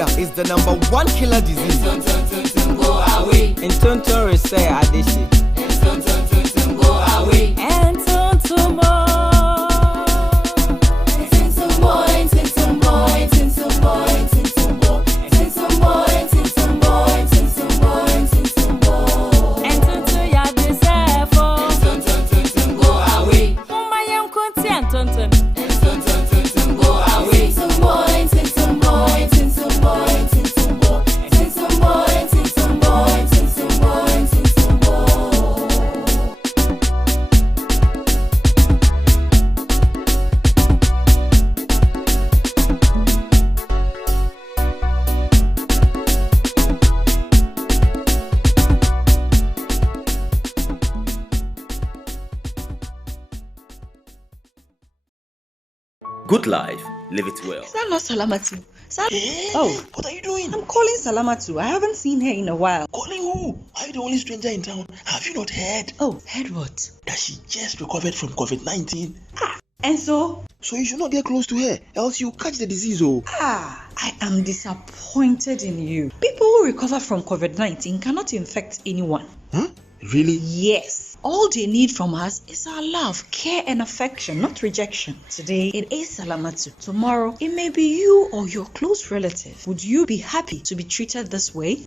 malaria is the #1 killer disease. Go away. And Tonton say addition. Go away. And Tonton Good life, live it well. Is that not Salamatu? Hey, Oh, what are you doing? I'm calling Salamatu. I haven't seen her in a while. Calling who? Are you the only stranger in town? Have you not heard? Oh, heard what? That she just recovered from COVID-19. And so? So you should not get close to her, else you catch the disease. I am disappointed in you. People who recover from COVID-19 cannot infect anyone. Huh? Really? Yes. All they need from us is our love, care, and affection, not rejection. Today, it is Salamatu. Tomorrow, it may be you or your close relative. Would you be happy to be treated this way?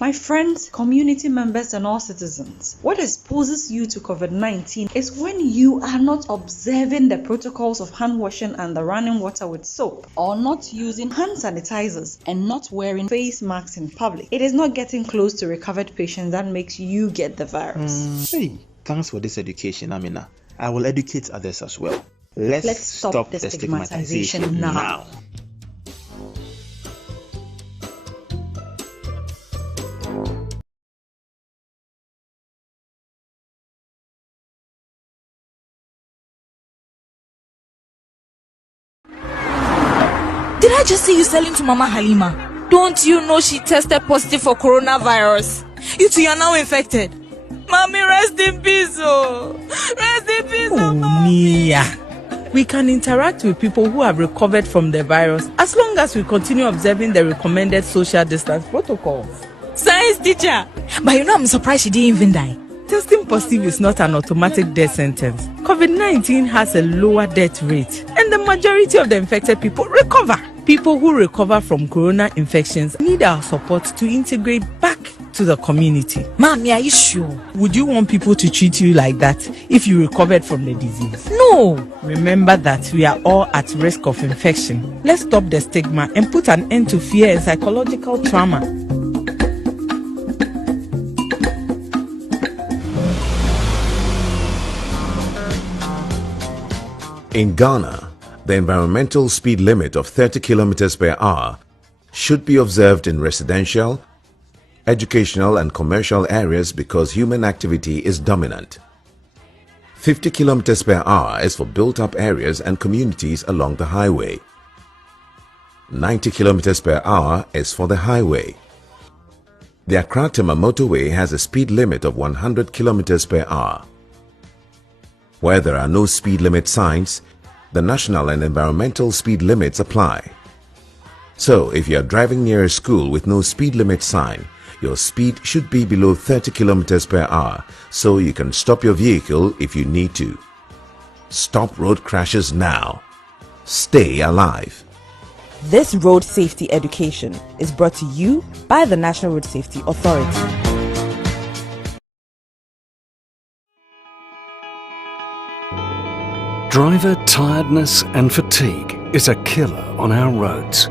My friends, community members, and all citizens, what exposes you to COVID-19 is when you are not observing the protocols of hand washing and the running water with soap, or not using hand sanitizers and not wearing face masks in public. It is not getting close to recovered patients that makes you get the virus. Hey, thanks for this education, Amina. I will educate others as well. Let's stop the stigmatization now. Did I just see you selling to Mama Halima? Don't you know she tested positive for coronavirus? You two are now infected. Mommy, rest in peace, oh. Rest in peace, oh. Nia. We can interact with people who have recovered from the virus as long as we continue observing the recommended social distance protocols. Science teacher. But you know, I'm surprised she didn't even die. Testing positive is not an automatic death sentence. COVID-19 has a lower death rate, and the majority of the infected people recover. People who recover from corona infections need our support to integrate back to the community. Mommy, are you sure? Would you want people to treat you like that if you recovered from the disease? No. Remember that we are all at risk of infection. Let's stop the stigma and put an end to fear and psychological trauma. In Ghana, the environmental speed limit of 30 km per hour should be observed in residential, educational and commercial areas because human activity is dominant. 50 km per hour is for built-up areas and communities along the highway. 90 km per hour is for the highway. The Accra-Tema motorway has a speed limit of 100 km per hour. Where there are no speed limit signs, the national and environmental speed limits apply. So, if you are driving near a school with no speed limit sign, your speed should be below 30 km per hour, so you can stop your vehicle if you need to. Stop road crashes now. Stay alive. This road safety education is brought to you by the National Road Safety Authority. Driver tiredness and fatigue is a killer on our roads.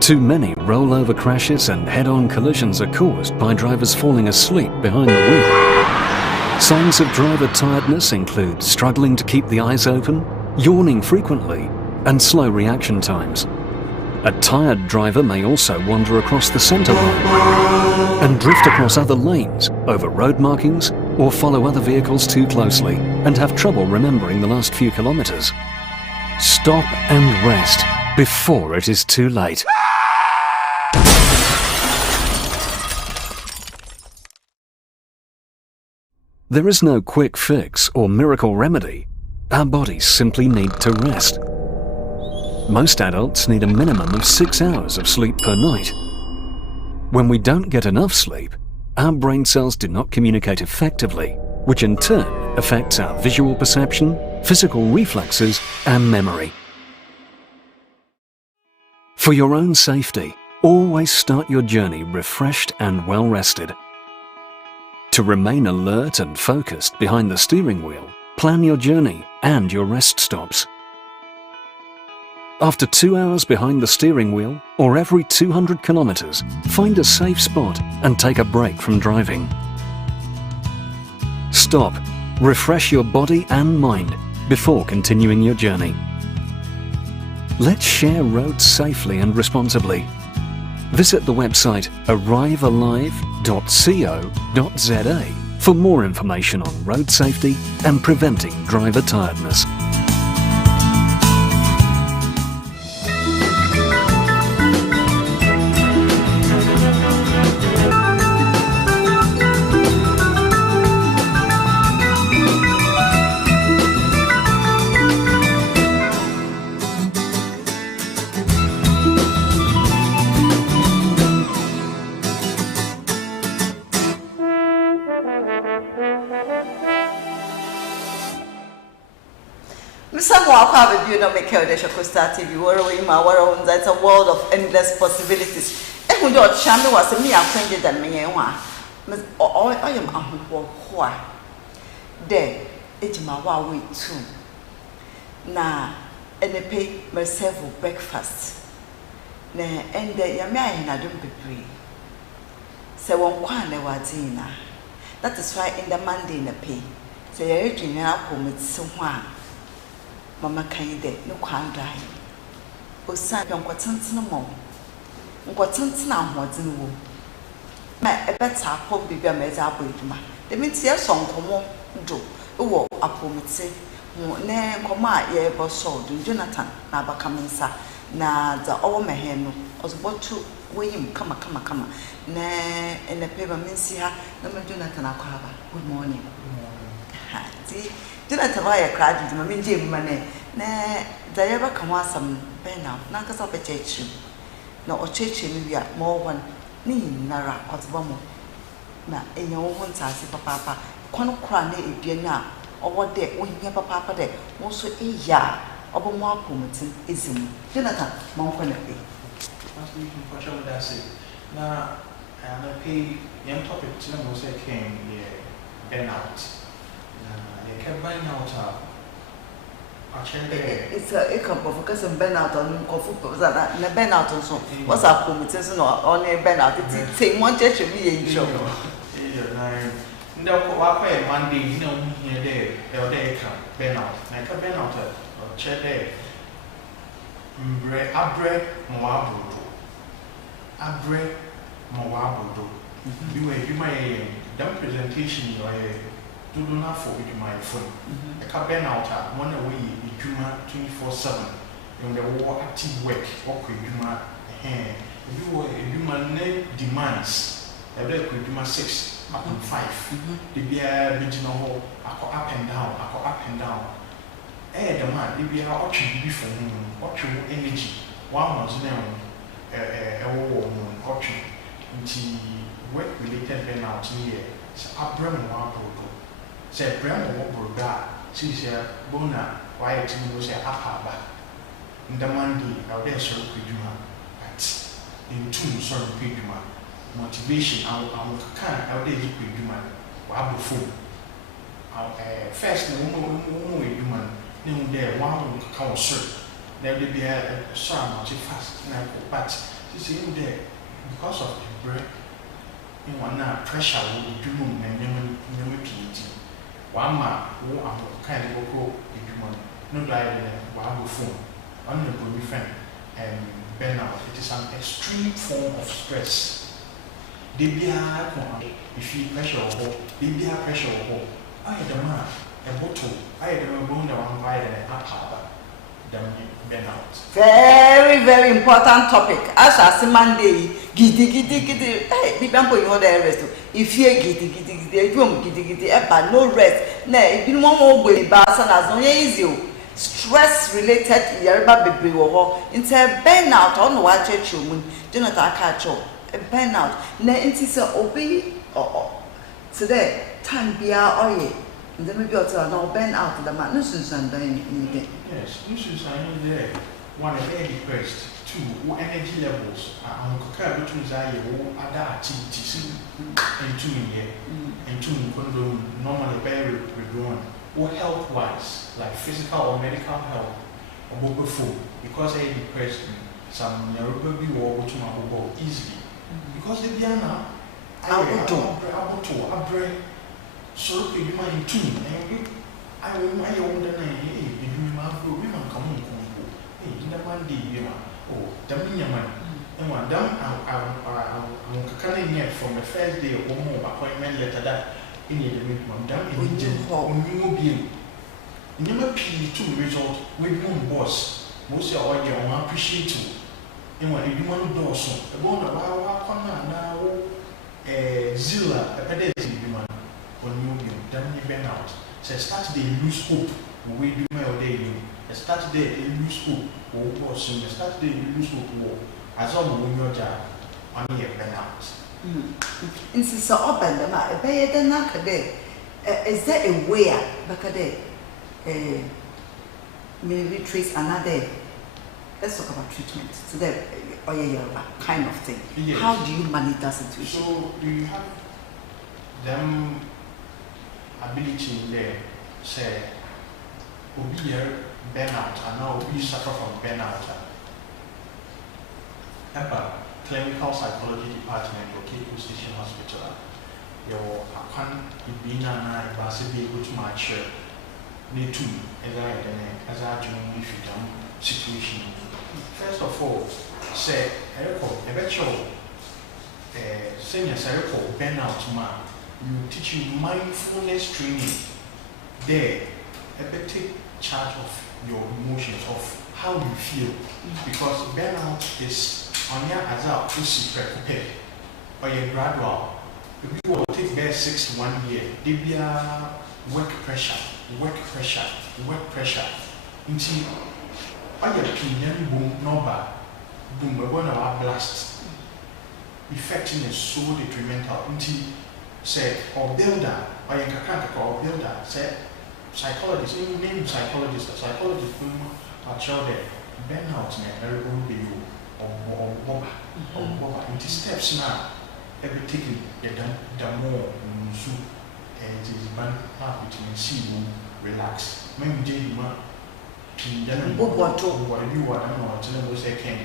Too many rollover crashes and head-on collisions are caused by drivers falling asleep behind the wheel. Signs of driver tiredness include struggling to keep the eyes open, yawning frequently, and slow reaction times. A tired driver may also wander across the centre line and drift across other lanes, over road markings, or follow other vehicles too closely and have trouble remembering the last few kilometres. Stop and rest before it is too late. There is no quick fix or miracle remedy. Our bodies simply need to rest. Most adults need a minimum of 6 hours of sleep per night. When we don't get enough sleep, our brain cells do not communicate effectively, which in turn affects our visual perception, physical reflexes, and memory. For your own safety, always start your journey refreshed and well rested. To remain alert and focused behind the steering wheel, plan your journey and your rest stops. After 2 hours behind the steering wheel, or every 200 kilometers, find a safe spot and take a break from driving. Stop, refresh your body and mind before continuing your journey. Let's share roads safely and responsibly. Visit the website arrivealive.co.za for more information on road safety and preventing driver tiredness. It's a world of endless possibilities. And when your champion was me acquainted than me, I am a who there, it's my way too. Now, and they pay myself for breakfast. Nah, and the Yamai and I don't be free. So one quine was dinner. That is why in the Monday in the pay. So you're eating now, it's someone. Mama can de no kwan dry. O san yon kwatentene mo. Nkwatentene ahoden wo. Ma e beta pom bibia ma eza abo eduma. De mi tie so nkomo do wo apomite. Mo ne nkomo a ye bo so do Jonathan na abakamansa na za owo mehe no. Ozbotu weyim kama. Na ene peba minsi ha na me Jonathan akwaba. Good morning. Ha ti Jonathan why crowd with me Jim Mane. Na Diaba come was some Benna, Nakas of a church. No, or church in India, more one Nara or Bomo. Na in your own sassy papa, Cono Crane, if you now, or what day when you have a papa there, also a ya, or more permitting is in Jonathan, Monconelli. Now, and I pay young topic to them was came burnout. They kept buying out it's a focus on burnout on football that and a burnout also. What's our committees on a burnout? It's saying one church will be in show. No, what Monday, you know, here they come burnout. Like a burnout or chair there. Abre Moabudo. You may dumb presentation do not forget my phone. A cabin out one away, Juma 24/7. In the war active work, okay, Juma hand. You were a human name demands a very quick Juma 6 up and 5. The beer regional hall, I go up and down. Eh, the man, the beer watching before him, watching energy. One was now a war watching into work related burnout here. So, Abraham Wabodo. Say Brahma Woburga, she's a bona, why it was a apaba. In the Monday, our day sort of Piduma, but in two sort of Piduma, motivation, our kind, our day Piduma, Wabu fool. Our first, no human, no there, one will come sir. There will be a son, not fast, but she's in there because of the break. In one pressure will do and never PET. One man who am kind of go no driving one phone, honorable friend, and burnout. It is an extreme form of stress. They be if you pressure or they be pressure or I had a man, a bottle, I had a bone that one by and a power. Burnout. Very, very important topic. As I say Monday, giddy. Hey, people you know the rest. If you giddy, you don't giddy, but no rest. Nah, if you want more way, but as long as you stress related yerba bebre wo ho into burnout on no wa church mu Jonathan Akacho burnout na inti se obi today time bia oye then maybe no burnout the man no sunsan dan ni yes sunsan there one is depressed two energy levels are between other activities and two normally very withdrawn or health wise like physical or medical health or before because I depressed some neurobiology or to my easily because they are now I to so you might tune and I will my own women come on in the Monday oh damn man and one damn I'm coming here from the first day of more appointment letter that in the minimum damn in you be never P2 result with one boss most of all you appreciate you and when you want to do so about the corner now Zilla a pedestrian man when you be damn you burn out so start to lose hope we do my day you start there in lose hope or soon start there in lose hope as all when your job on your burn out in so open them a bay the knock a day is there a way back a day maybe trace another let's talk about treatment so that or kind of thing yes. How do you manage that situation so you have them ability in there say obi here burnout and now obi suffer from burnout about clinical psychology department or Akye Station Hospital your account be na ibase be able to match ne two as I join situation first of all say a virtual senior cerebral burnout man you teach you mindfulness training there take charge of your emotions of how you feel because burnout is on your as a pussy prepare or your gradual if you will take there 6 to 1 year they be a work pressure until I get opinion boom number boom we're going to blast affecting is so detrimental until say or builder or your kakaka or builder say psychologist even name psychologist are sure that burnout never will be you or boba into steps now every taking the more so and it is ban vitamin C will relax maybe you man then what you want to know say can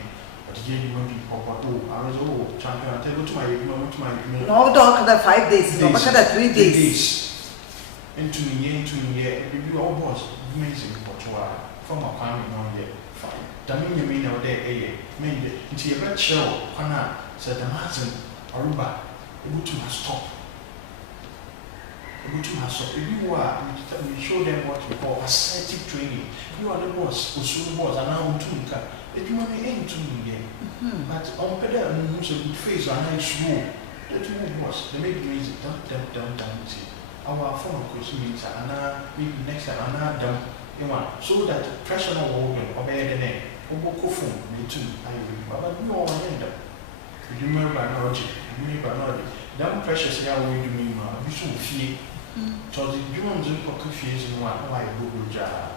but you want to pop I was champion I tell to my no dog the 5 days no but 3 days into me you all boss amazing but you are from a family no there fine that mean you mean out there mean into your red show kana said the Martin Aruba able to stop if you are we show them what we call assertive training you are the boss usul boss and now to if you want to aim to me but on pedal moves a good face and I slow that you boss they make me don't our form of question means and maybe next time and down so that pressure on organ obey the name Oboko phone me too I will but you all end up you remember analogy that precious here we do me be so fear so the Jones of confusing one why Google jar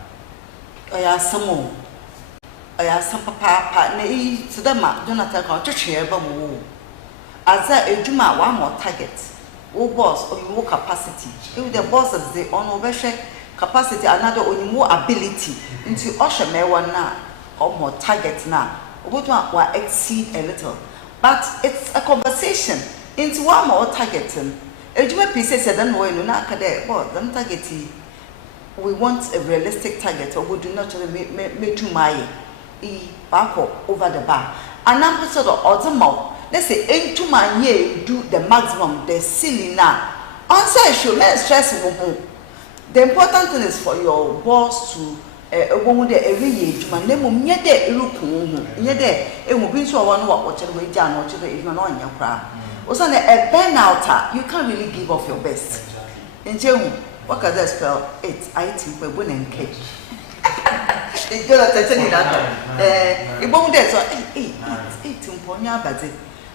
some some papa ne to them Jonathan can touch here but as a juma one more target boss or your capacity if the boss is the on over capacity another on more ability into usher me one now or more target now what exceed a little but it's a conversation into one more targeting ejuma pieces then no no na kada but them targeting we want a realistic target or we do not make too my back over the bar and I'm sort of autumn let's say 8 man year do the maximum the ceiling now answer show let's stress the important thing is for your boss to every year juma nemu nye de eruku nye de emu bi so won wa oche we ja no oche if no anya kra also a burnout you can't really give off your best exactly what can that spell it I think we win and cake It's good at telling that. It won't get so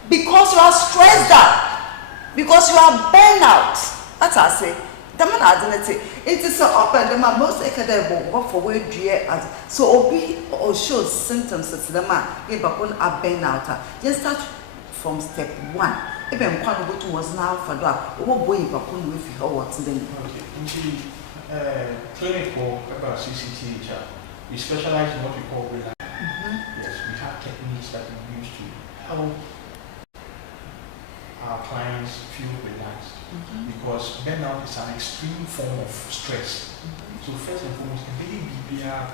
because you are stressed out, because you are burned out. That's I say. The man identity. It is so open. The man most academic work for where dear so obi or show symptoms to the man. If are burned out, just start from step 1. Even one go to was now for that. What boy if I couldn't with you or what's then? Okay. Clinical about CCTH. We specialize in what we call relax. Yes, we have techniques that we use to help our clients feel relaxed because burnout is an extreme form of stress. So first and foremost, the baby I'm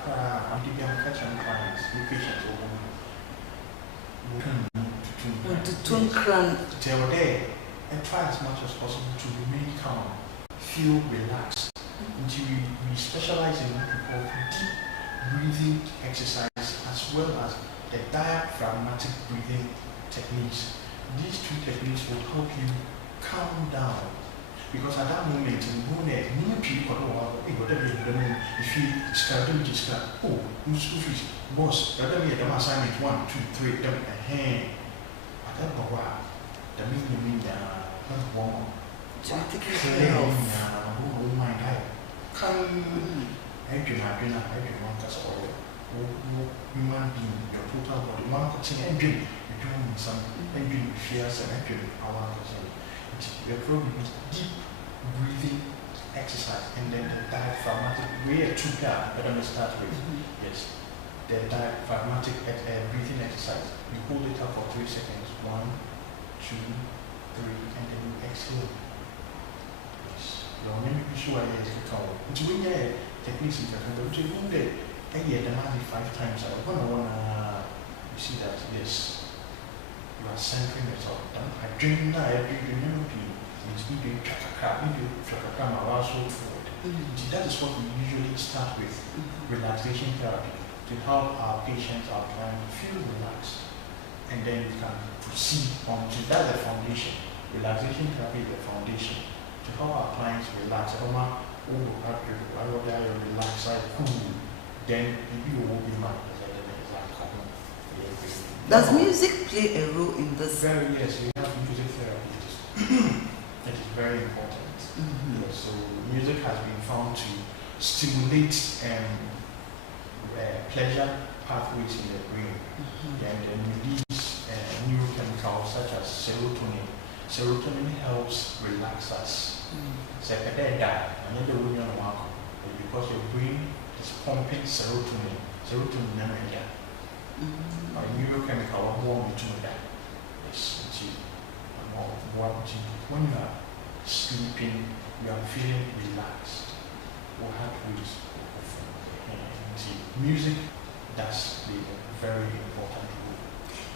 catching clients, the patients tell there and try as much as possible to remain calm, feel relaxed. Until we specialize in what we call deep breathing exercise as well as the diaphragmatic breathing techniques. These 2 techniques will help you calm down because at that moment in the new people if you start doing this, oh, boss, the assignment 1, 2, 3, I don't know why. The meaning one. Human being, your total body, one continue doing some fears and our the problem is deep breathing exercise and then the diaphragmatic way to but let me start with yes. The diaphragmatic breathing exercise. You hold it up for 3 seconds. 1, 2, 3, and then you exhale. Yes. Your name is sure is it's when you techniques you can do it. And yet, the 5 times. I wanna you see that yes, you are centering yourself. I dream now. I dream. It's you do chakra, also forward. That is what we usually start with relaxation therapy to help our patients, our clients feel relaxed, and then we can proceed on to that's the foundation. Relaxation therapy is the foundation to help our clients relax. Relax, cool. Then you will be mad. Does music play a role in this? Very yes, we have music therapy. It is very important. Yes, so music has been found to stimulate pleasure pathways in the brain and then release neurochemicals such as serotonin. Serotonin helps relax us. Because your brain is pumping serotonin. Serotonin is a neurochemical warm to that. Yes, when you are sleeping, you are feeling relaxed. Or heart rates. Music does play a very important role.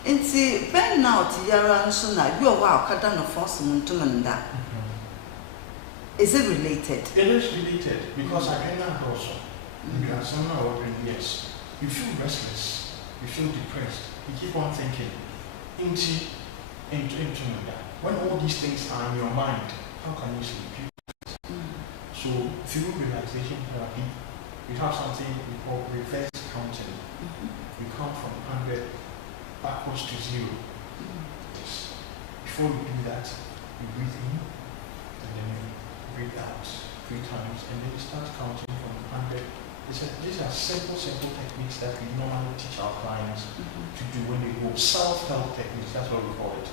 Inti burnout yara nso na you are kada no force muntumanda. Is it related? It is related because I cannot also. You are somehow yes. You feel restless, you feel depressed, you keep on thinking. Into when all these things are in your mind, how can you sleep? So through relaxation therapy, we have something we call reverse counting. We count from 100 backwards to 0. Yes. Before you do that, you breathe in and then you breathe out 3 times and then you start counting from 100. These are simple techniques that we normally teach our clients to do when they go self-help techniques. That's what we call it.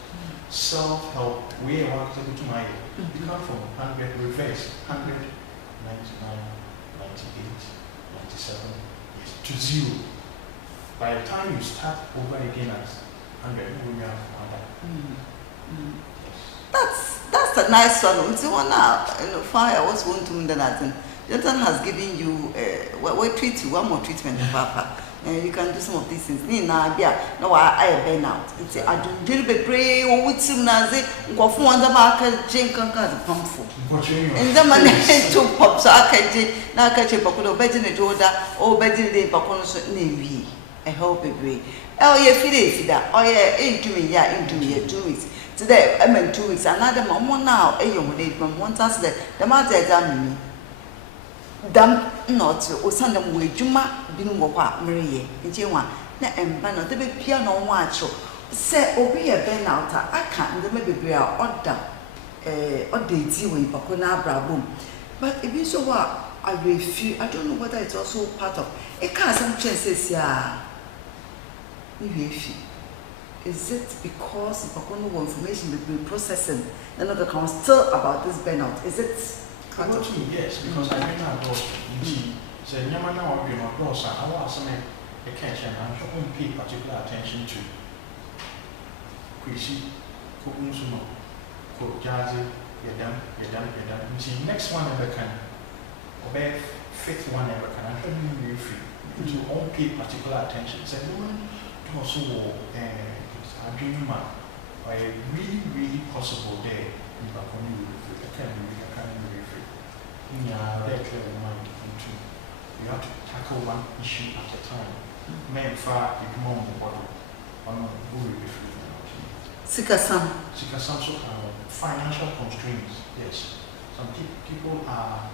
Self-help. We are going to my you come from 100 reverse 100, 99, 98, 97 yes, to 0. By the time you start over again at 100, you will have 100. That's a nice one. It's one fire was one to me that Jonathan has given you we treat you one more treatment papa. And you can do some of these things. No, I burn out. It's a do be pray or with some nazi, go for one the market, jink and pump for. And the man to pop so I can now catch a pocket bed in the Jordan or bed in the Paconos Navy. I hope it be. Oh, yeah, feed that. Oh, yeah, into me, 2 weeks. Today, I mean 2 weeks. Another moment now, a young lady from 1 Saturday. The matter examine me. Damn, not osandam we juma binu wo kwa mreye nje wa na emba no de be pia no ho acho se obi ye burnout aka ndem bebre a order eti we pako na abrabom but ebi so wa I don't know whether it's also part of it. Can't some chances yeah. Is it because no information we've been processing and not the still about this burnout? Is it part of it? Yes, because I mean I was so Yamana will be my boss. I was a catch and I don't pay particular attention to Quisi, Kukunsumo, Kujazi, Yadam. See, next one ever can obey fifth one ever can. I don't really free to all pay particular attention. So, woman to also I dream or a really possible day in Bakoni with I can't be free. Yeah, very clear mind into you have to tackle one issue at a time. Men far if more on the bottle on who will be free. Sikasam so financial constraints, yes. Some people are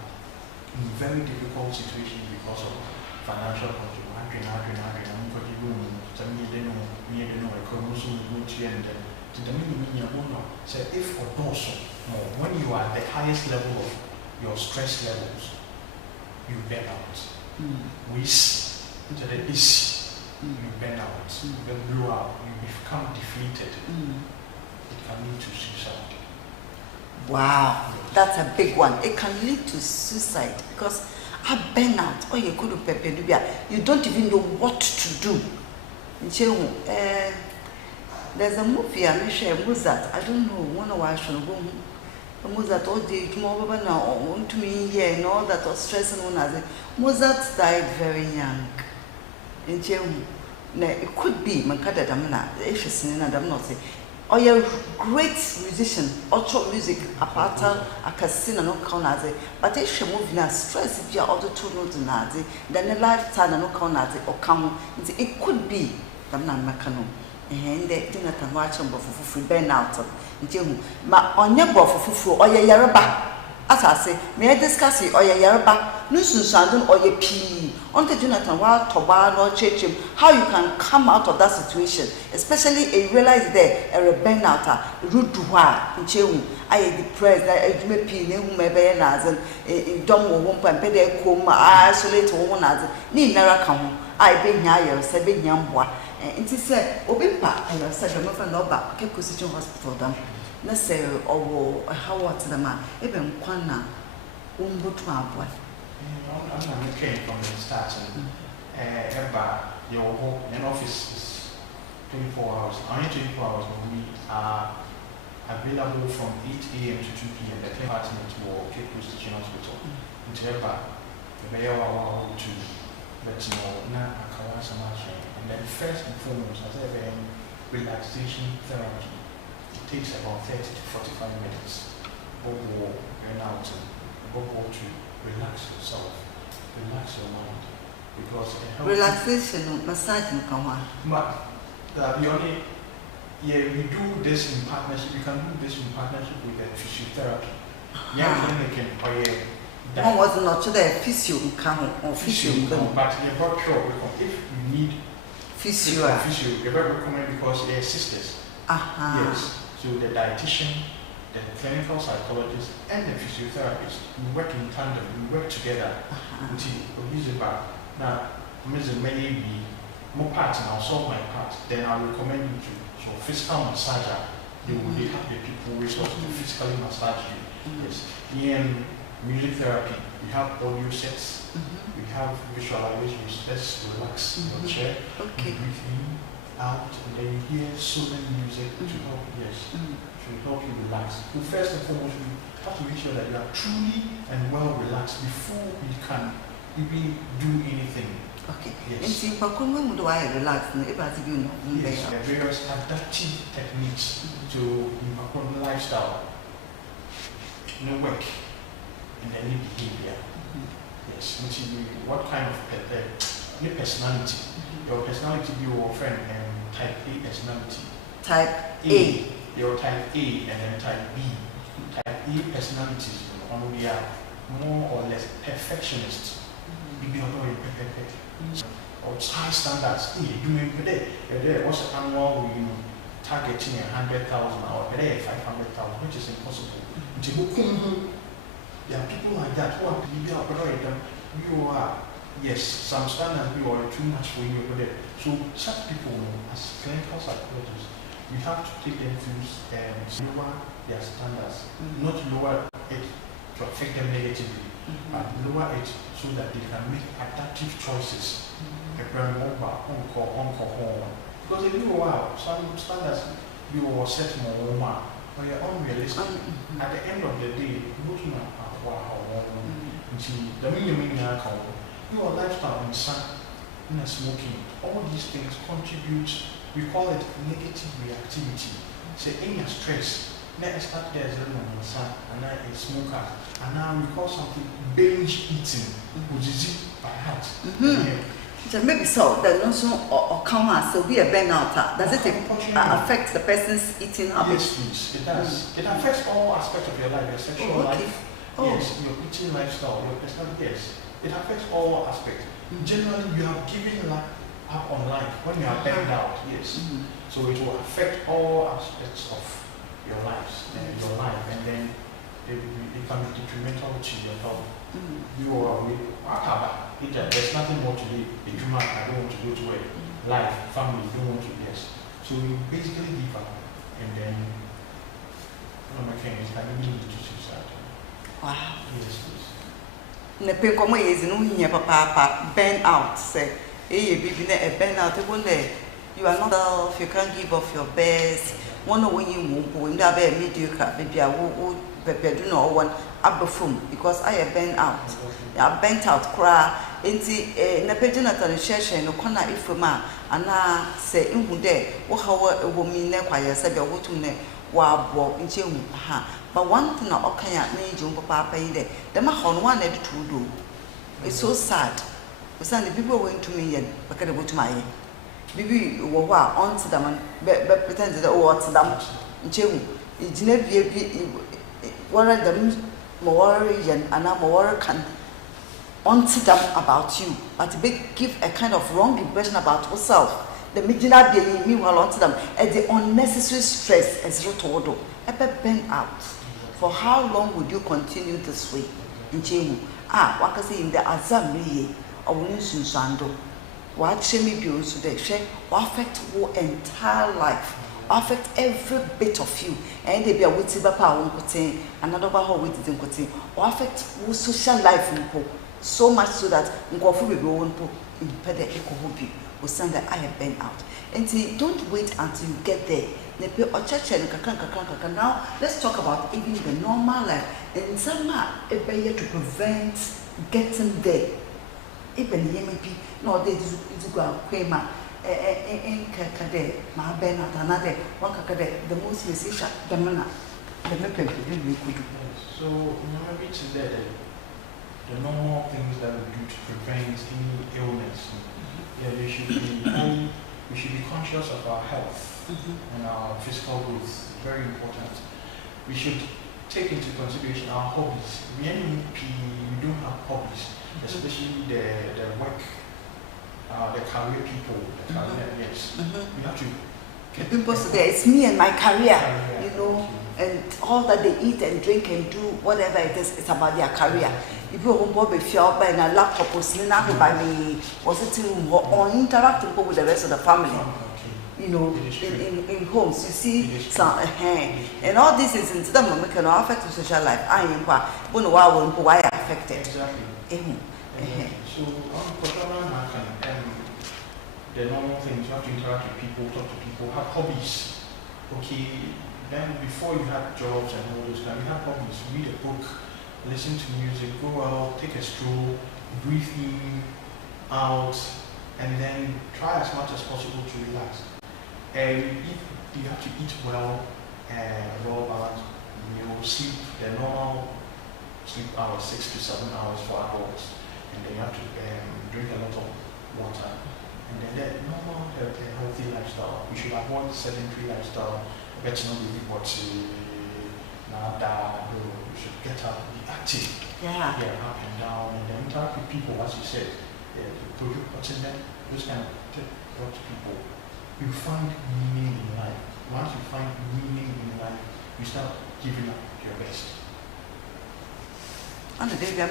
in very difficult situations because of financial constraints. If or also when you are at the highest level of your stress levels, you burn out. You burn out, you blow out, you become defeated. It can lead to suicide. Wow, that's a big one. It can lead to suicide because a burnout or you could be you don't even know what to do. There's a movie I share Mozart. I don't know one of our should go Mozart all day tomorrow now to me here and all that was stressing one as Mozart died very young. It could be Mankada Damina, if in Adam not say. Or you're a great musician, ultra music, aparta, a casino, no conaze, but if you move in stress, if you're all the two notes nazi, then a lifetime no conaze or come, it could be Damna Macano. And they didn't watch them for burnout. Ma on your buff for or your yaraba. As I say, may I discuss it or your yaraba, Nusun Sandon or your pea, on the Jonathan Wild Toban or Churchim, how you can come out of that situation, especially a realize there a burnout, rude to in Chew. I am depressed that I may pee, whom may be as a dumb woman, pede coma, isolate woman as need never come. I been here, 7 young boy. And it is said, Obimpa, and I said, I'm not no back, Cape City Hospital. Them. Let's say, oh, how what's the man? Even Kwana, Umbutma. I'm not came from the start. Your home and office is 24 hours. Only 24 hours when we are available from 8 a.m. to 2 p.m. The department will Cape City Hospital. Until the mayor will to let you know, now I can't answer much. And then first and foremost, as ever, relaxation therapy. It takes about 30 to 45 minutes. Go out to relax yourself, relax your mind, because it helps. Relaxation, massage, come on. But the only, we do this in partnership. We can do this in partnership with the physiotherapy. One was not to the physio come or physio, but you're not sure if you need physio, you recommend because they're sisters. Yes. So the dietitian, the clinical psychologist, and the physiotherapist, we work in tandem, we work together. Now, maybe more parts and I'll solve my part. Then I'll recommend you to so physical massager. They have the people resource to physically massage you. Yes. And music therapy, we have audio sets, we have visualizations. Let's relax in your chair. Okay. Breathe in, out, and then you hear soothing music to help, to help you relax. Well, first and foremost, we have to make sure that you are truly and well relaxed before we can even do anything. Okay. Yes. And see, but when do I relax? Yes, there are various adaptive techniques to lifestyle, work, and any behavior. Yes, what kind of personality? Your personality, your friend, and type A personality. Type A. Your type A and then type B. Type A personalities, they are more or less perfectionists. be or high standards. You may pay what's annual targeting 100,000 or 500,000, which is impossible. There are people like that who are you are, yes, some standards you are too much for you. So such people, as clinical psychologists, we have to take them to lower their standards, not lower it to affect them negatively, but lower it so that they can make adaptive choices. Because if you are some standards you will set more or you're unrealistic. At the end of the day, looking at your lifestyle and smoking, all these things contribute. We call it negative reactivity. Say in your stress, let's start there as and now a smoker, and now we call something binge eating, which is by heart. So maybe so that also or come as so be a burnout. Does it affect the person's eating habits? Yes, please. It does. It affects all aspects of your life, your sexual life, yes, your eating lifestyle, your personal, yes. It affects all aspects. Generally, you have given up on life when you are burned out, yes. So it will affect all aspects of your lives and your life, and then it can be detrimental to your health. You are there's nothing more to live. I don't want to go to work. Life, family, don't want to, yes. So you basically give up, and then one of my friends can even lead to suicide. Wow. Yes, please. Ne pe komo is no hiya papa burn out say a burn out you are not self, you can't give off your best. One when you move when that be mediocre baby I will do no one abofum because I have burn out. I burnt out cry enti na pe Jonathan share no corner ifoma ana say inhu there wo how wo mi na kwaye say be wo tum ne wa bo nche hu ha. But one thing na okanya na eji papa yi there dem ha no one edit to do. It's so sad. Because the people went to me yen because they go to my bibi wo wa on to them be pretend that oh to them nche hu ejina bi worry them more yen and more can onto them about you, but to give a kind of wrong impression about yourself. The midnight being meanwhile onto them and the unnecessary stress as rotodo. Ever burn out. For how long would you continue this way? In Chemu, what can say in the Azami or Winston Sando? What shemi be also there? What affect your entire life? Affect every bit of you, and they be a witty papa won't put in another how we didn't put in, or affect your social life so much so that Ngofu will go on in Pede Eco Hopi will send that I have been out. And say, don't wait until you get there. Now let's talk about even the normal life and some a to prevent getting there. Even maybe no they do go quema in Kakade, my ben at another one Kakade, the most essential the manner the method we could do. So maybe today the normal things that we do to prevent any illness. Yeah, we should be conscious of our health and our physical growth. Very important. We should take into consideration our hobbies. We don't have hobbies, especially the work, the career people, the career, yes. We have to get people say it's me and my career, you know, and all that they eat and drink and do whatever it is, it's about their career. If you want to be by a laptop or by me or sitting or interacting with the rest of the family. You know, in homes, you see some and all this is in the moment can affect the social life. I am why affected. Exactly. So the normal things, you have to interact with people, talk to people, have hobbies. Okay, then before you had jobs and all those kind, you have hobbies, read a book, listen to music, go out, take a stroll, breathe in, out, and then try as much as possible to relax. And if you have to eat well, well-balanced meal, sleep, the normal sleep hours, 6 to 7 hours for adults, and then you have to drink a lot of water. And then the normal healthy lifestyle. We should avoid sedentary lifestyle. Better not really watch you should get up, be active. Yeah. Yeah, up and down, and then interact with people, as you said. Project what's in there, those kind of talk to people. You find meaning in life. Once you find meaning in life, you start giving up your best. And the day you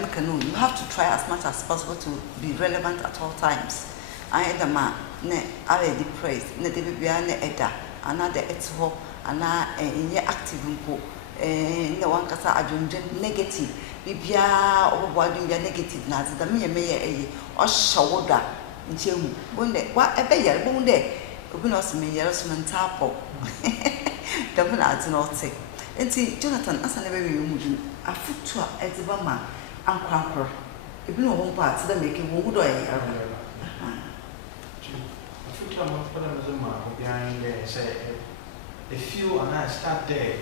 have to try as much as possible to be relevant at all times. I had a man, ne already praised, ne baby ne eda, another it's hope, and in your active input, no one can say negative. Bibia overboarding your negative nas, the mere mayor or shoulder in Jim. One day, whatever you're born there, we not me Yarosman Tapo. Double ads not say. And see, Jonathan, as I never removed a foot to a Zibama and Quamper. If you know one part, then make it wood or a foot behind there, say a few and I start there.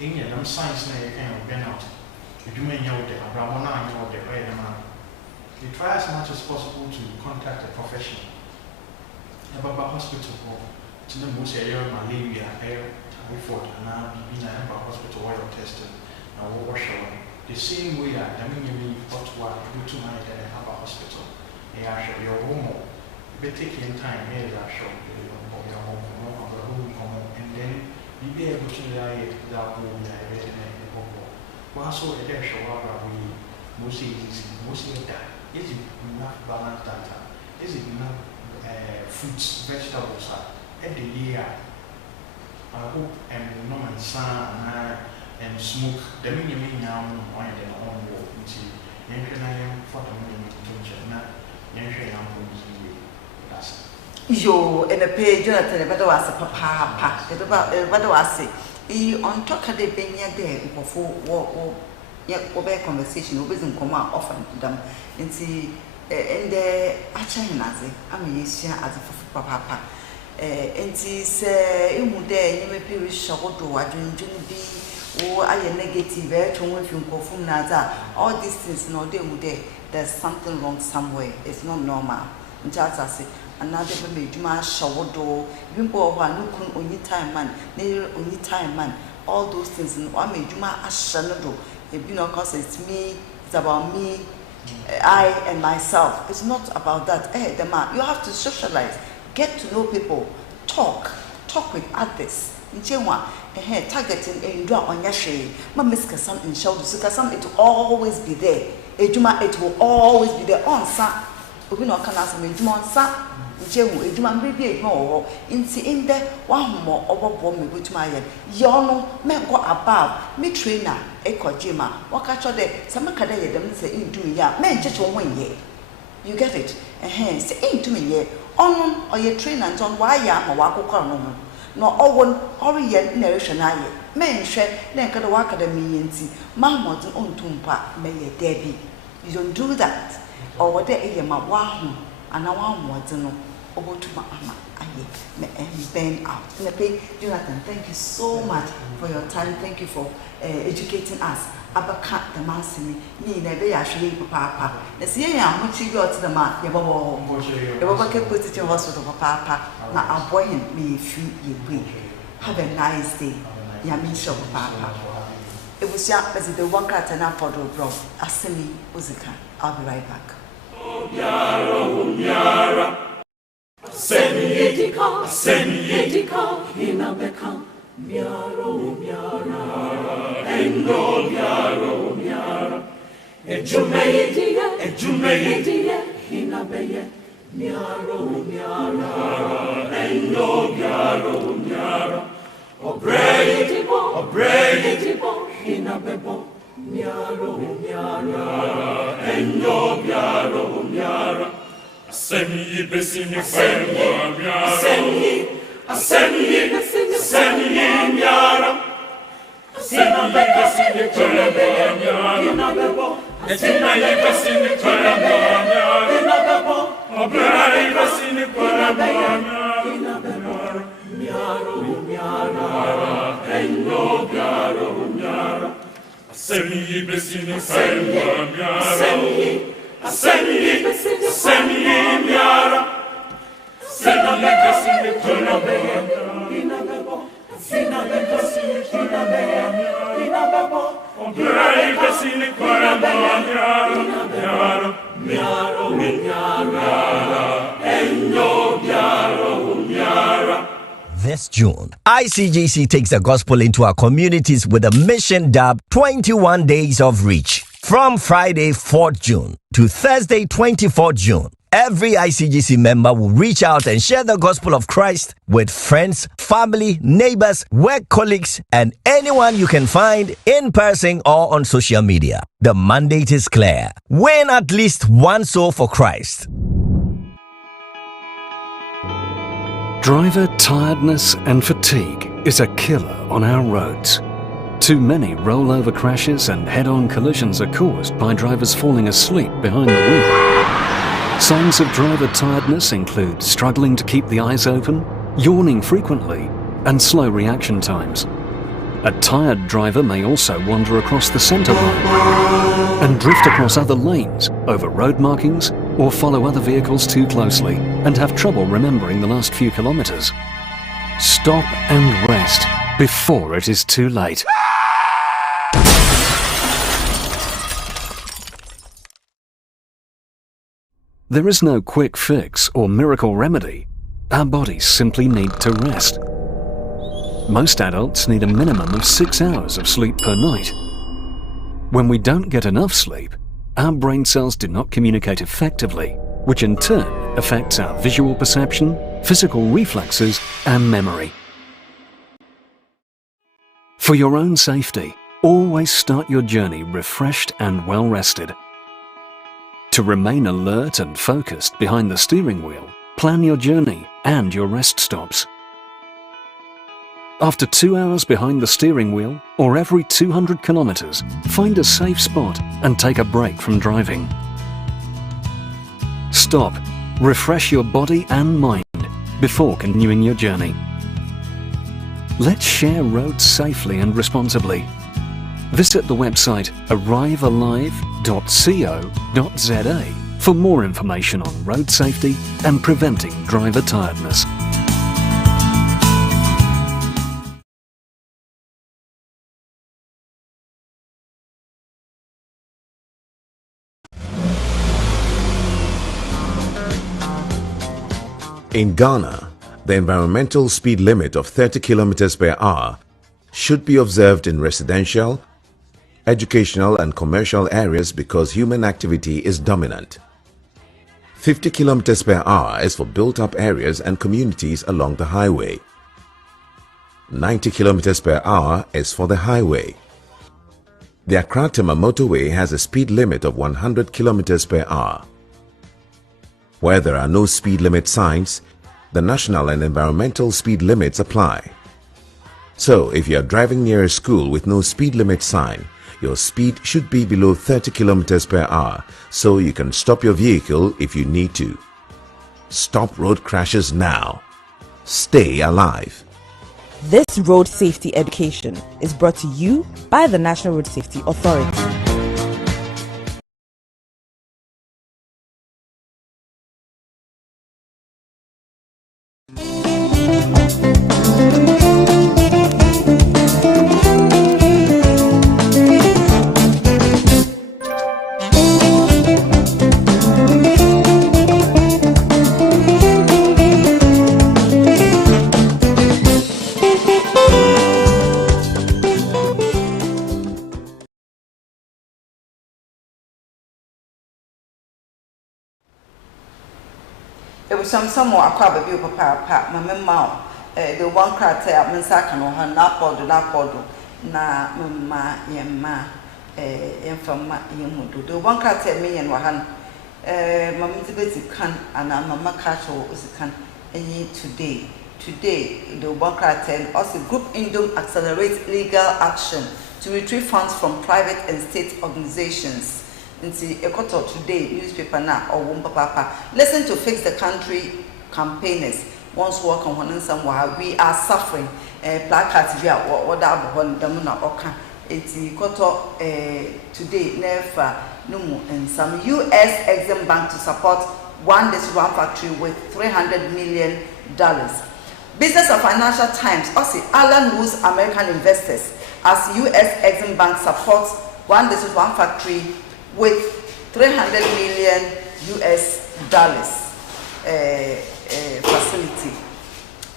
In your science, now you can bend out. You may know the Abramona, you know the way you try as much as possible to contact a professional. About hospital to the most area malaria, air, typhoid, and now be in a hospital oil testing and wash away. The same way that I mean, you got to work, you go to my and have a hospital. They are sure your home. You be taking time, here, they are sure your home, and then you be able to lie that home, so a dash of our mostly that. Is it enough balanced data? Is it enough fruits, vegetables every year? I hope and no man sun and smoke the minimum now wine and on board into Yankan for the minimum to not Yankan. Yo, in a page, Jonathan, but was a papa, but was it. On talk of the Benya there before war over conversation, always in command often them. And see, and the Achanazi, I mean, as a papa. And see, say, you would there, you may be short or I don't be, or I am negative, if you go from Naza. All these things, no, they would there. There's something wrong somewhere. It's not normal. Just as it. Another major shower door, Bimbo, one look only time man, near only time man, all those things, and one major ashanado. If you know, because it's me, it's about me, I and myself. It's not about that. Hey, the man, you have to socialize, get to know people, talk with others. In Chenwa, targeting and draw on your shade. My miska some in shoulders, because some it will always be there. Ejuma, it will always be there on sa. We know can ask me, Jumonsa. Ejuma baby no in there one more over me with my yono men go above me trainer echo jima what catch there some cadre them say in doing ya men just one year you get it and hence ain't to me ye on or your trainer and on why ya or wako corner no one or yet narration I men share then cut a work at the means mammoth on tumpa may ye Debbie you don't do that or what they ma wahu and I want to know. Over to my and bend out. Jonathan, thank you so much for your time. Thank you for educating us. Abakat the massimi, me never actually papa. The see, I'm much eager to the mark. You can put it in hospital, papa. Now I'll boy him me if you have a nice day. Yamin shop, papa. It was young as the one cat and up for the bro. Asemi Uzika. I'll be right back. Semi Edika, Inabeka, Miaro, Endo, Miaro, Ejumedia, Inabeye, Miaro, Endo, Miaro, Obredibo, Inabebo, Miaro, Endo, Miaro. Semi besini kwemwa miara Semi miara Semi besini kwemwa miara Semi besini kwemwa miara Obrai besini kwemwa miara Miara Endo miara Semi besini kwemwa miara Semi miara Semi besini kwemwa miara This June, ICGC takes the gospel into our communities with a mission dubbed 21 Days of Reach. From Friday 4th June to Thursday 24th June, every ICGC member will reach out and share the gospel of Christ with friends, family, neighbors, work colleagues, and anyone you can find in person or on social media. The mandate is clear. Win at least one soul for Christ. Driver tiredness and fatigue is a killer on our roads. Too many rollover crashes and head-on collisions are caused by drivers falling asleep behind the wheel. Signs of driver tiredness include struggling to keep the eyes open, yawning frequently, and slow reaction times. A tired driver may also wander across the centre line and drift across other lanes, over road markings, or follow other vehicles too closely and have trouble remembering the last few kilometres. Stop and rest before it is too late. There is no quick fix or miracle remedy. Our bodies simply need to rest. Most adults need a minimum of 6 hours of sleep per night. When we don't get enough sleep, our brain cells do not communicate effectively, which in turn affects our visual perception, physical reflexes, and memory. For your own safety, always start your journey refreshed and well rested. To remain alert and focused behind the steering wheel, plan your journey and your rest stops. After 2 hours behind the steering wheel, or every 200 kilometers, find a safe spot and take a break from driving. Stop, refresh your body and mind before continuing your journey. Let's share roads safely and responsibly. Visit the website arrivealive.co.za for more information on road safety and preventing driver tiredness. In Ghana, the environmental speed limit of 30 kilometers per hour should be observed in residential, educational and commercial areas because human activity is dominant. 50 kilometers per hour is for built-up areas and communities along the highway. 90 kilometers per hour is for the highway. The Accra-Tema motorway has a speed limit of 100 kilometers per hour. Where there are no speed limit signs, the national and environmental speed limits apply. So, if you are driving near a school with no speed limit sign, your speed should be below 30 kilometers per hour, so you can stop your vehicle if you need to. Stop road crashes now. Stay alive. This road safety education is brought to you by the National Road Safety Authority. Some more aqua baby papa, my Mema, the one crater, Mensakano, her napodo, na Mema, Yema, Infama, Yemudu. The one crater me and Wahan, Mamma can, and Mamma Castle can, and today. Today, the one crater also Group Indom accelerates legal action to retrieve funds from private and state organizations. Nti ekoto today newspaper na or wumpa papa listen to Fix the Country campaigners once work on one somewhere we are suffering placards we are what that one them na oka eti koto today never numu and some US Exim Bank to support one factory with $300 million. Business and Financial Times, also Alan Woods American investors as U.S. Exim Bank supports one factory with $300 million facility.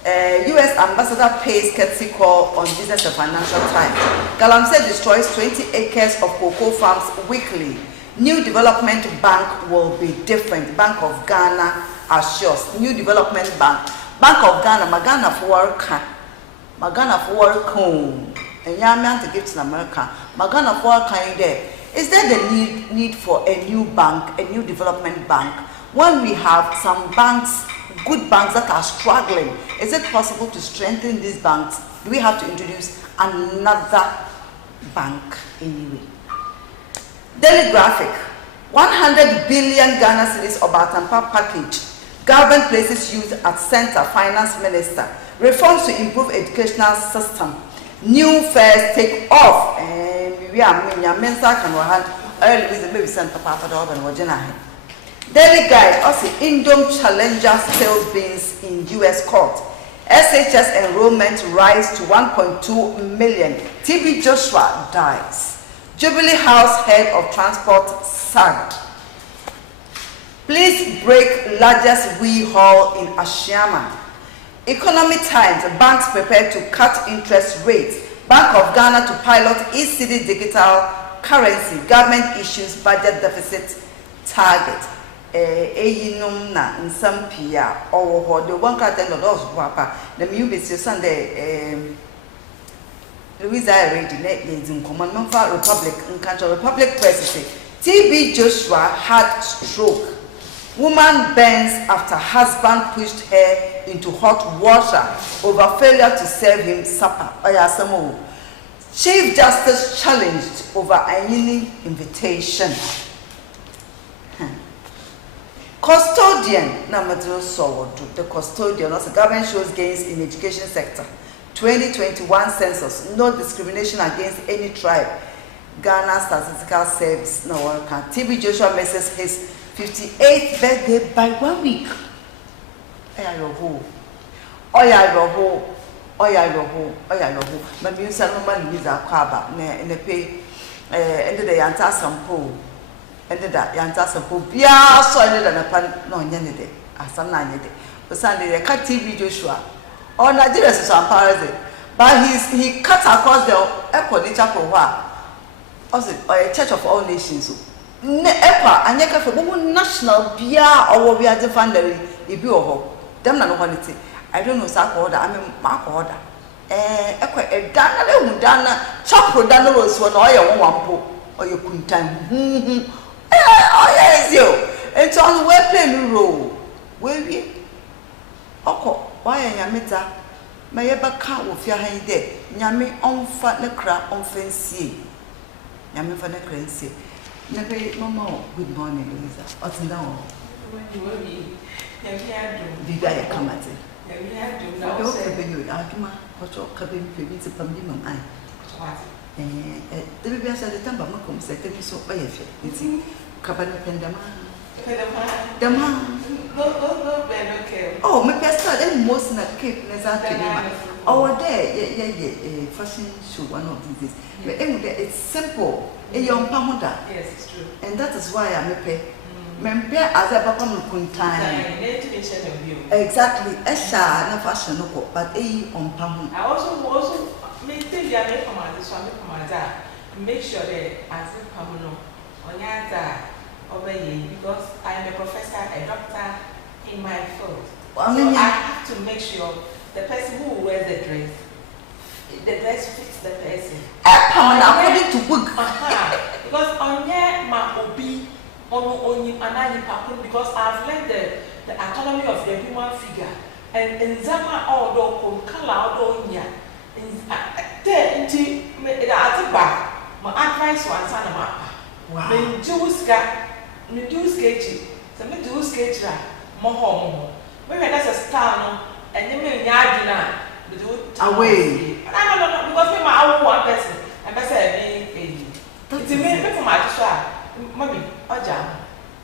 U.S. ambassador pays courtesy call on Business and Financial Times. Galamsey destroys 20 acres of cocoa farms weekly. New Development Bank will be different. Bank of Ghana assures. New Development Bank. Bank of Ghana, Magana for work. Magana for work home. And young man to give to America. Magana for work there. Is there the need for a new bank, a new development bank? When we have some banks, good banks that are struggling, is it possible to strengthen these banks? Do we have to introduce another bank anyway? Daily Graphic, 100 billion Ghana cedis Obatampa package. Government places youth at center, finance minister. Reforms to improve educational system. New fares take off. And we are Mensa can hand early with maybe Santa Papa Dog and Wajana. Daily Guide, also Indom Challenger sales bins in US court. SHS enrollment rise to 1.2 million. TB Joshua dies. Jubilee House head of transport sacked. Please break largest wee hall in Ashiama. Economy Times, banks prepared to cut interest rates. Bank of Ghana to pilot ECD digital currency. Government issues budget deficit target. Eyinum na nsampia owo the one card ten dollars papa. The mu be Sunday Louisa already in command for Republic in country Republic President. TB Joshua had stroke. Woman burns after husband pushed her into hot water over failure to serve him supper. Chief Justice challenged over Ayini invitation. Custodian, the custodian, also government shows gains in education sector. 2021 census, no discrimination against any tribe. Ghana Statistical Service, no worker. TB Joshua misses his 58th birthday by 1 week. My music normally is a kwaba, and the pay, ended the Yanta Sampo, ended that Yanta Sampo, Bia, so ended an upon no yanade, as some 90 day. But Sunday, they cut TB Joshua. Or Nigeria is some parasite, but he cut across the airport in Chapel. Also, a church of all nations. Epa, and yet for national Bia or we are the fundary, if you are them no quality. I don't know, Sack order, I mean, Mark order. A Dana, chop for Dana was one or your Kuntan. Oh, yes, you. It's on the playing role. Will we? Oko. Why Yamita? My ever car will fear her day. Yami on fat the crap on fancy. Yami for the crancy. Never, Mama, good morning, Louisa. What's now? When you will be, did I come at it? I don't have you, Agma, what your cabin prevents a pandemic. The baby has the temper, Macom said, so by a fit. It's in Cabana Pendama. The man. Oh, my best and most in a cape, Nazareth. Our day, fashion show one of these. But anyway, it's simple. A young Pamuda. Yes, it's true. And that is why I'm a pay. Mempe as a papa time. Exactly. Esha, no fashion, no, but a on Pamu. I also maintain the other command, so I'm make sure that as a Pamuno, on Yada. Obey, because I am a professor, a doctor in my field. So I have to make sure the person who wears the dress fits the person. According to book. Because on here, my obi, because I've learned the anatomy of the human figure. And in Zama, although color, my advice was wow. Me do sketchy. So me do sketch more. Maybe that's a star, and you may yard away. No, because me my one person, and I said, it's a me for my child. Maybe Oja.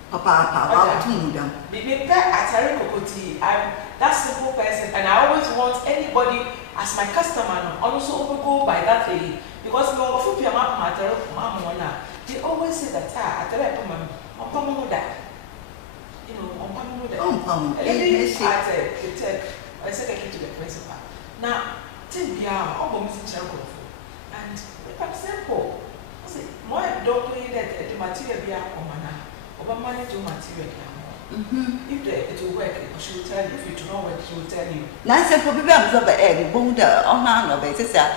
Papa, me pet at a cocotti. I'm that simple person, and I always want anybody as my customer also go by that way because we go for mama matter mama they always say that I tell them on that you know on that I said I came to the principal now tell me almost terrible and for example I say more doctor that the material be on over manage your material if it will work, she will tell you. If it will not work, she will tell you. Now, I probably observe a bunda on hand of it. It's a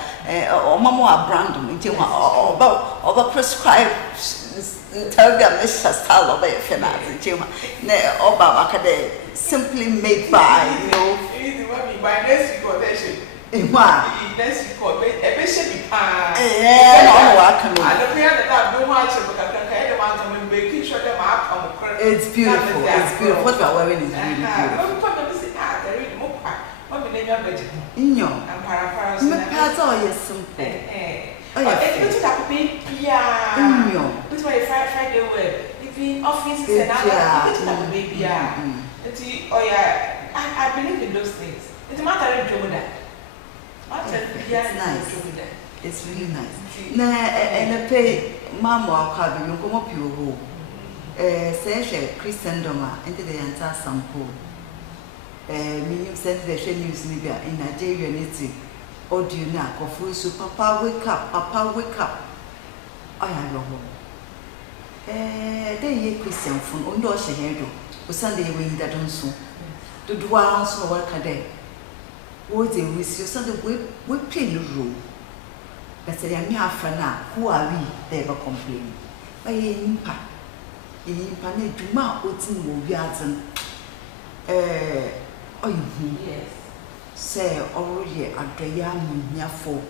mama brand into over prescribed tell them Mr. Style of a finance in Obama simply made by you know. By next week, in what? Next week, a bishop. I don't hear that no much of a making sure them up. It's beautiful. It's beautiful. What you are wearing is really beautiful. I'm paraphrasing. That's all yes, simple. Oh, yeah. It's a baby. Yeah. This way, Friday away. If the office is another baby. Oh, yeah. I believe in those things. It's a matter of doing that. It's nice. It's really nice. Nah, and I pay Mama Kabi, you come up your home. Say Christendom into the entire sample. Meaning send the news media in Nigeria native audio now. So Papa wake up. I have a home. They ye Christian from Ondo Shahedo, who Sunday wing that on so. The dwells no work a day. What they wish you Sunday we play the role. But say I'm here for now. Who are we? They ever complain. By impact. In Pane Duma, what's in Moviazan? Oh, yes. Say, already at the young Yafo.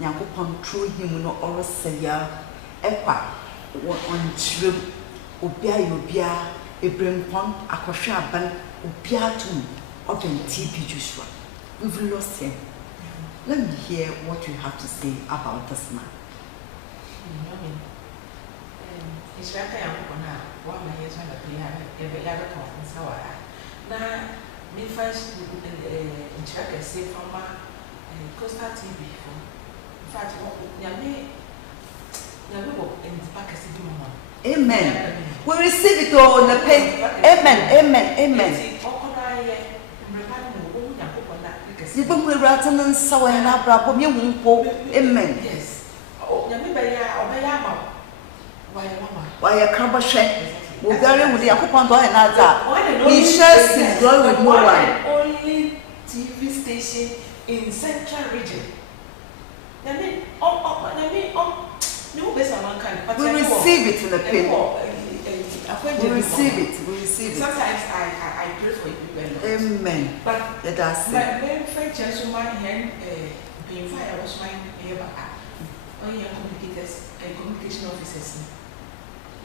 Yanko control him no or say ya. Epa, on trim, Obia, a brim pond, a koshaban, Obiatum, or then TP Joshua. We've lost him. Let me hear what you have to say about this man. It's right there. One my years when I play every other conference. Now, me first in track and say from my Costa TV. In fact, Yami in the back as amen. We receive it all on the page. Amen. You will rattle and so and up, you won't. Amen. Yes. Oh, Yami Bayama. Why a crumble shed? We'll go with the Akupon and Naza. He shares his glory with no one. Only TV station in Central Region. We receive it in the paper. We receive it. Sometimes I pray for you. Amen. But let us say. My friend just my hand being fired was my neighbor. Oh, yeah, communicators and communication officers.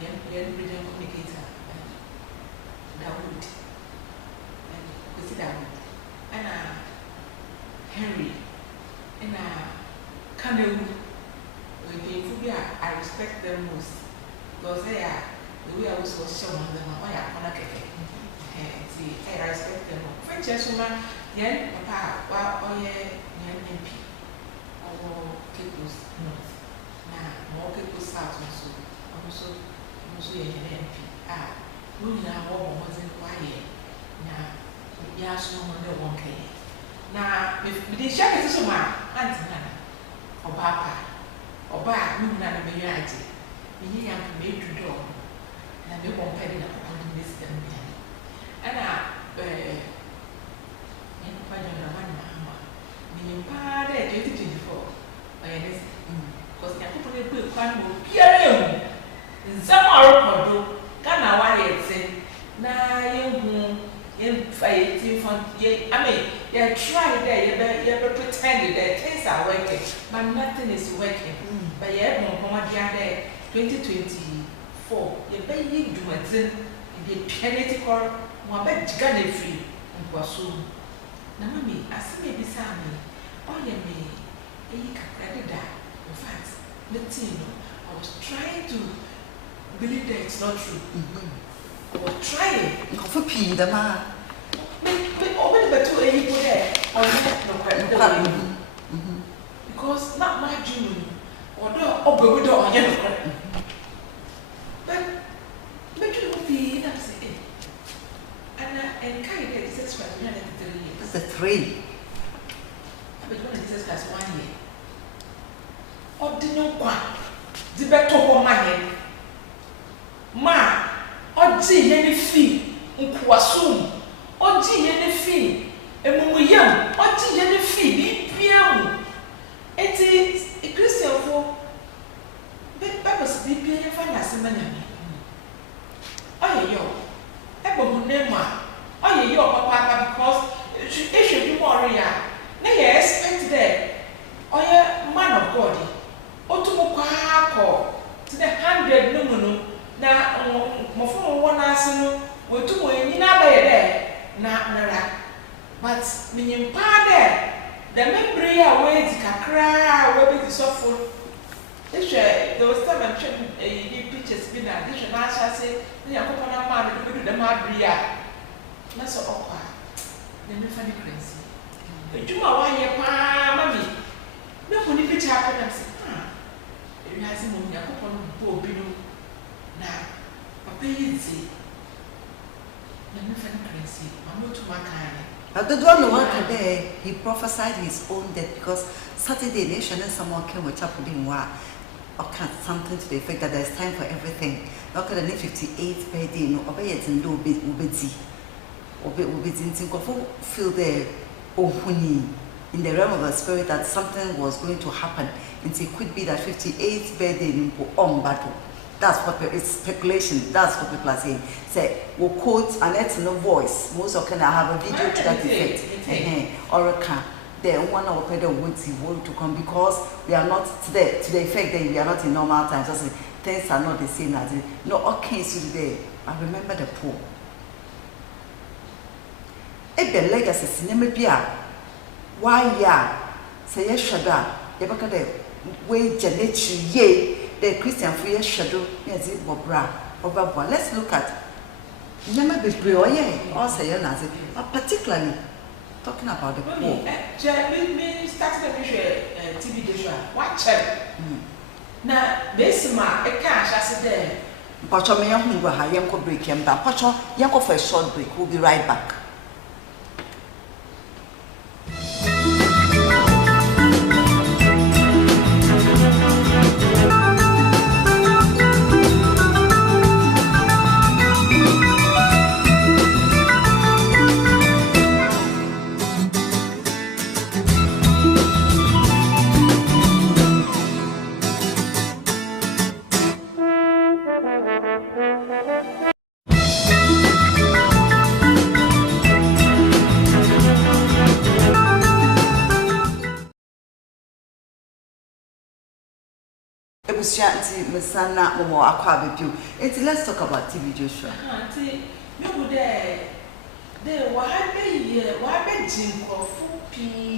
Young regional communicator, Dawood, and Kusi Dawood, and Henry, and Kanu. I respect them most because they are the way I was shown on them. See, I respect them. French gentleman, yen, papa, yen MP, or Kipos North. Now, more Kipos South also. So you MP. We now wasn't quiet. Now, we are so under 1K. Now, if we share it to my auntie Nana, or Papa, or Bad, no Nana Mayati, we have to make the door, and we won't pay enough upon the miss them. And in part 2024, because I put a good one will be some are do Ghana why say na you fighting from I mean you try there you pretend that things are working but nothing is working but you have more there 2024 you be you do it the penalty call mo be Ghana free nkwaso na mami asime bi sa me o ye me e kakra da in fact nothing I was trying to believe that it's not true. I was trying. For P, the man. Open the two a there. On that, no. Because not my dream. Or no, we don't get but you will be that's it. And kind of get this class 3 years. That's the 3. But you want to this class 1 year. Or did no one. The better for my head. Ma, or G any fee, Unquasum, or G any fee, and when we young, or G any fee, be piano. It is a Christian for purpose be piano fantasy man. Oh, yo, Ebo Mema, oh, yo, papa, because it should be warrior. Nay, expect that. Oh, yeah, man of God. Otumoko to the 100 no na mofo won asenu wetu mo nyina ba ye de na but minyimpa de the memory a we di kakra we be sofo there was time I'm checking pictures bi na this na acha say na yakopon na ma do be do dem abria na so okwa na me fa ni crazy ejuma wa ye pa mami me ko ni picture happen am say you has him on your Bobino now. Papa is let me find crazy. I'm not too kind. I don't know what day he prophesied his own death because Saturday nation and someone came with pudding wa or something to the effect that there's time for everything. Not at the 58th birthday, no obey it and do ubeti. Feel the ohuni in the realm of the spirit that something was going to happen. And it could be that 58th birthday in battle. That's what it's speculation. That's what people are saying. Say, we'll quote and it's no voice. Most of can have a video to that effect. Or a car. Then one of our pedal would see want to come because we are not to the effect that we are not in normal times. Just things are not the same as it. No, okay, so today I remember the poor. If the legacy cinema beer, why ya say yes, shada, you way Janet ye the Christian free shadow yes it bobra over. Let's look at Mema or say particularly talking about the poor. Me started a TV dish. Watch it. Now this ma a cash as a day. Pacho me young go break him back. Pacho yanko for a short break. We'll be right back. Misana Momo Aqua with you. Let's talk about TV Joshua. Auntie, you would there. Why be Jim or Fupi